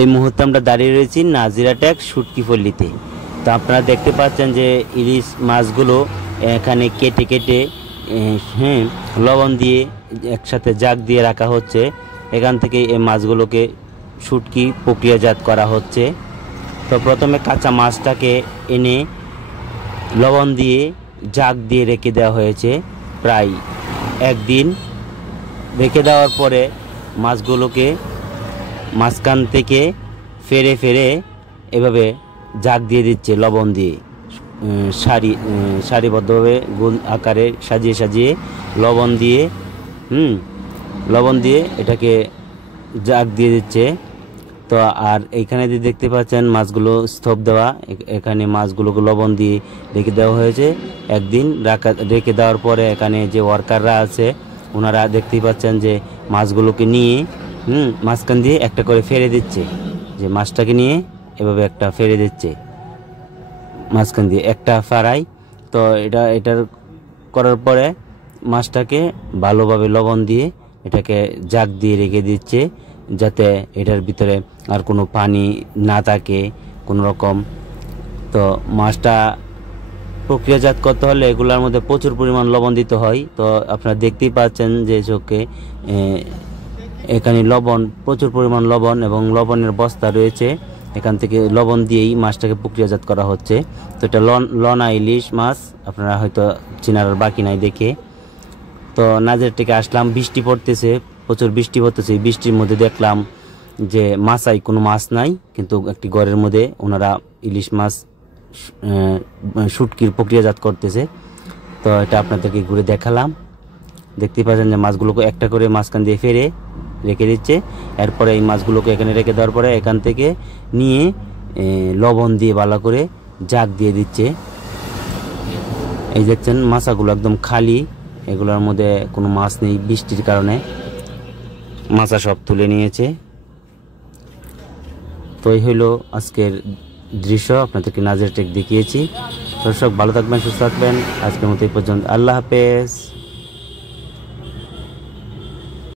এই মুহূর্তে আমরা দাঁড়িয়ে রয়েছি নাজিরাটেক শুটকি পল্লীতে। তো আপনারা দেখতে পাচ্ছেন যে ইলিশ মাছগুলো এখানে কেটে কেটে লবণ দিয়ে একসাথে জাগ দিয়ে রাখা হচ্ছে। এখান থেকে এই মাছগুলোকে শুটকি প্রক্রিয়াজাত করা হচ্ছে। তো প্রথমে কাঁচা মাছটাকে এনে লবণ দিয়ে জাগ দিয়ে রেখে দেওয়া হয়েছে প্রায় একদিন। রেখে দেওয়ার পরে মাছগুলোকে মাঝখান থেকে ফেরে ফেরে এভাবে জাগ দিয়ে দিচ্ছে লবণ দিয়ে, সারিবদ্ধভাবে গোল আকারে সাজিয়ে সাজিয়ে লবণ দিয়ে এটাকে জাগ দিয়ে দিচ্ছে। তো আর এইখানে যে দেখতে পাচ্ছেন মাছগুলো স্তূপ দেওয়া, এখানে মাছগুলোকে লবণ দিয়ে রেখে দেওয়া হয়েছে একদিন। রেখে দেওয়ার পরে এখানে যে ওয়ার্কাররা আছে ওনারা দেখতেই পাচ্ছেন যে মাছগুলোকে নিয়ে মাঝখান দিয়ে একটা করে ফেলে দিচ্ছে, যে মাছটাকে নিয়ে এভাবে একটা ফেলে দিচ্ছে মাঝখান দিয়ে একটা ফাড়াই। তো এটার করার পরে মাছটাকে ভালোভাবে লবণ দিয়ে এটাকে জাগ দিয়ে রেখে দিচ্ছে, যাতে এটার ভিতরে আর কোনো পানি না থাকে কোনো রকম। তো মাছটা প্রক্রিয়াজাত করতে হলে এগুলোর মধ্যে প্রচুর পরিমাণ লবণ দিতে হয়। তো আপনারা দেখতেই পাচ্ছেন যে চোখে এখানে প্রচুর পরিমাণ লবণ এবং লবণের বস্তা রয়েছে। এখান থেকে লবণ দিয়েই মাছটাকে প্রক্রিয়াজাত করা হচ্ছে। তো এটা লনা ইলিশ মাছ, আপনারা হয়তো চেনার বাকি নাই দেখে। তো নাজির থেকে আসলাম, বৃষ্টি পড়তেছে, প্রচুর বৃষ্টি পড়তেছে। বৃষ্টির মধ্যে দেখলাম যে মাছাই কোনো মাছ নাই, কিন্তু একটি ঘরের মধ্যে ওনারা ইলিশ মাছ শুটকির প্রক্রিয়াজাত করতেছে। তো এটা আপনাদেরকে ঘুরে দেখালাম। দেখতে পাচ্ছেন যে মাছগুলোকে একটা করে মাঝখান দিয়ে ফেরে রেখে দিচ্ছে। এরপরে এই মাছগুলোকে এখানে রেখে দেওয়ার পরে এখান থেকে নিয়ে লবণ দিয়ে ভালো করে জাগ দিয়ে দিচ্ছে। এই দেখছেন মাছাগুলো একদম খালি, এগুলোর মধ্যে কোনো মাছ নেই, বৃষ্টির কারণে মাছা সব তুলে নিয়েছে। তো এই হইল আজকের দৃশ্য, আপনাদেরকে নাজিরাটেক দেখিয়েছি। দর্শক ভালো থাকবেন, সুস্থ থাকবেন। আজকের মতো এই পর্যন্ত, আল্লাহ হাফেজ।